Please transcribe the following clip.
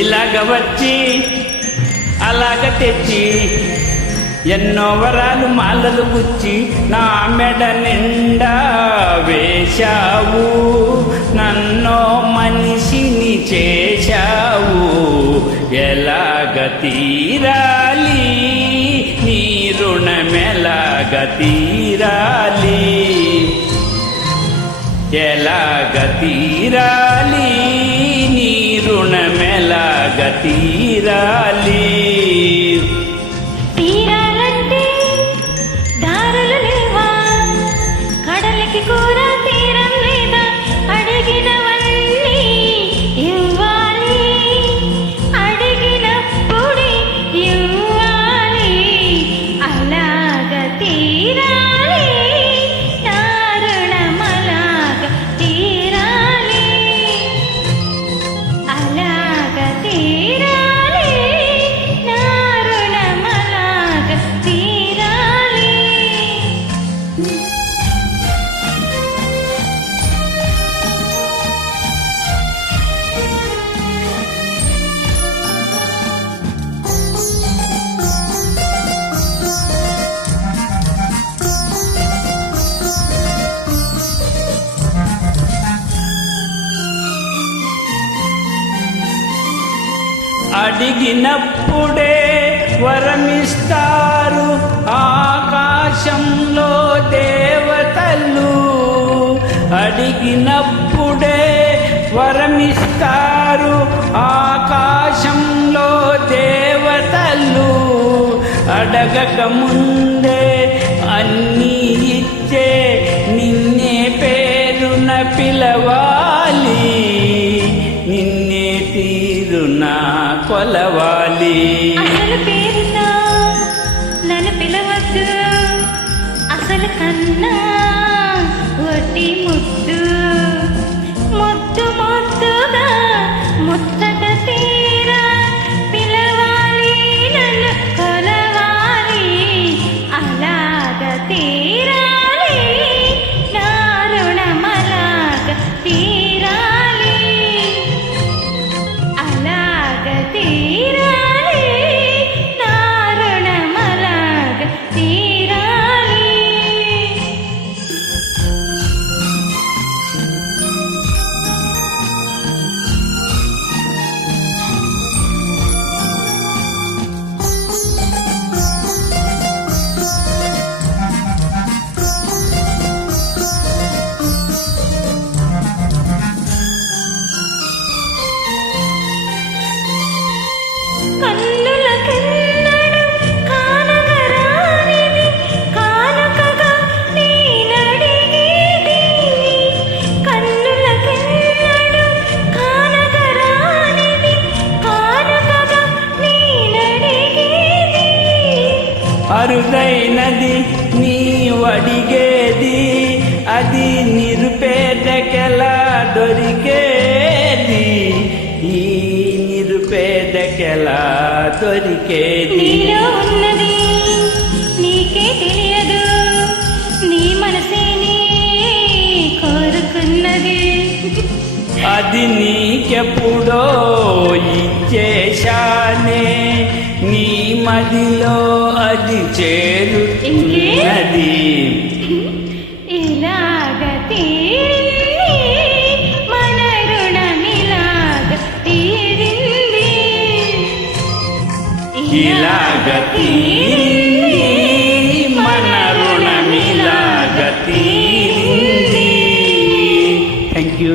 ఇలాగ వచ్చి అలాగ తెచ్చి ఎన్నో వరాలు మాలలు గుచ్చి నా మెడ నిండా వేశావు, నన్నో మనిషిని చేశావు. ఎలాగ తీరాలి నీ రుణమెలాగ తీరాలి, ఎలాగ తీరాలి నీ రుణమెలాగ తీరాలి. తీరాలంటే దారులు లేవా, కడలికి కూడా తీరం లేదా, అడిగినవన్నీ ఇవ్వాలి, అడిగినప్పుడే ఇవ్వాలి. అలాగ తీరాలి నా రుణమలాగ తీరాలి, అలాగ తీరాలి నా రుణమలాగ తీరాలి. అడిగినప్పుడే వరమిస్తారు ఆకాశంలో దేవతలు, అడిగినప్పుడే వరమిస్తారు ఆకాశంలో దేవతలు. అడగక ముందే అన్నీ ఇచ్చే నిన్నే పేరున పిలవాలి, నిన్నే తీరునా కొలవాలి. అసలు పేరుతో నన్ను పిలవద్దు, అసలు కన్నా వడ్డీ ముద్దు, ముద్దు ముద్దుగా ముచ్చట తీరా పిలవాలి, నన్ను కొలవాలి. అలాగ తీరాలి నా రుణమలాగ తీరాలి, అలాగ తీరాలి నా రుణమలాగ తీరాలి. కన్నులకెన్నడు కానగరానిది కానుకగా నేనడిగేది, కన్నులకెన్నడు కానగరానిది కానుకగా నేనడిగేది. అరుదైనది నీవడిగేది, అది నిరుపేదకెలా దొరికేది, ఈ నిరుపేదకెలా దొరికేది. నీలో ఉన్నది నీకే తెలియదు, నీ మనసేనే కోరుకున్నది. అది నీకెప్పుడో ఇచ్చేశానే, నీ మదిలో అది చేరుతున్నది. ఇలాగ తీరింది మన రుణమిలాగ తీరింది, ఇలాగ తీరింది మన రుణమిలాగ తీరింది. Thank you.